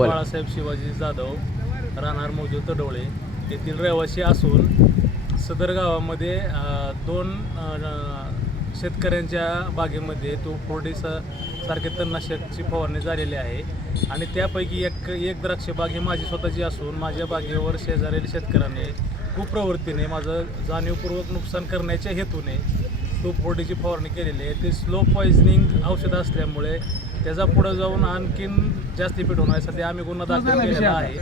बाळासाहेब शिवाजी जाधव राहणार मौजूद तडोळे येथील रहिवासी असून सदर गावामध्ये दोन शेतकऱ्यांच्या बागेमध्ये तो फोर्डी सारखे तणनाशकची फवारणी झालेली आहे. आणि त्यापैकी एक एक द्राक्ष बाग ही माझी स्वतःची असून माझ्या बागेवर शेजारील शेतकऱ्याने कुप्रवृत्तीने माझं जाणीवपूर्वक नुकसान करण्याच्या हेतूने तो फोर्डीची फवारणी केलेली आहे. ते स्लो पॉइझनिंग औषध असल्यामुळे त्याचा पुढं जाऊन आणखीन जास्त इफेक्ट होणार आहे. सध्या आम्ही गुन्हा दाखल केलेला आहे.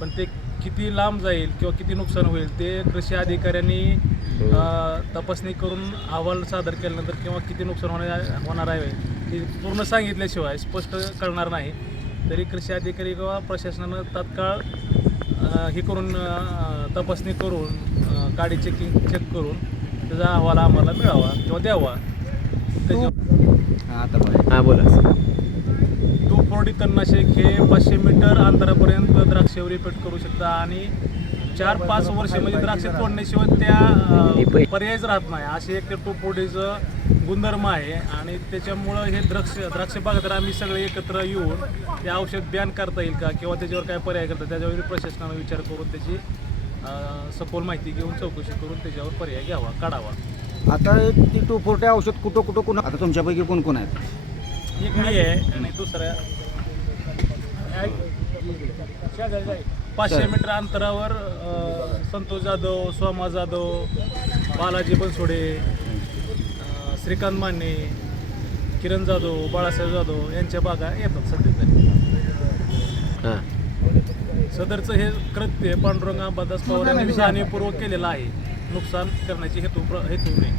पण ते किती लांब जाईल किंवा किती नुकसान होईल ते कृषी अधिकाऱ्यांनी अ, तपासणी करून अहवाल सादर केल्यानंतर किंवा किती नुकसान होणार होणार आहे ते पूर्ण सांगितल्याशिवाय स्पष्ट कळणार नाही. तरी कृषी अधिकारी किंवा प्रशासनानं तात्काळ हे करून तपासणी करून गाडी चेकिंग चेक करून त्याचा अहवाल आम्हाला मिळावा किंवा द्यावा. त्याच्या हां बोला. टू फोर्टी तणनाशक हे पाचशे मीटर अंतरापर्यंत द्राक्षावर इफेक्ट करू शकतं आणि चार पाच वर्ष म्हणजे द्राक्ष तोडण्याशिवाय त्या हे पर्यायच राहत नाही. असे एक टू फोर्टीचं गुणधर्म आहे आणि त्याच्यामुळं हे द्राक्ष द्राक्ष बागायत आम्ही सगळे एकत्र येऊन ते औषध बॅन करता येईल का किंवा त्याच्यावर काय पर्याय करता त्याच्यावर प्रशासनानं विचार करून त्याची सखोल माहिती घेऊन चौकशी करून त्याच्यावर पर्याय घ्यावा काढावा. आता ती टू फोर्टी औषध कुठं कुठं कुणा आता तुमच्यापैकी कोण कोण आहेत? एक मी आहे. आणि दुसऱ्या पाचशे मीटर अंतरावर अ, संतोष जाधव सोमा जाधव बालाजी बनसोडे अ, श्रीकांत माने किरण जाधव बाळासाहेब जाधव यांच्या बागा येतात सध्या तरी. हां. सदरचं हे कृत्य पांडुरंग अंबादास पवार यांनी जाणीवपूर्वक केलेलं आहे. नुकसान करण्याची हेतू हेतूने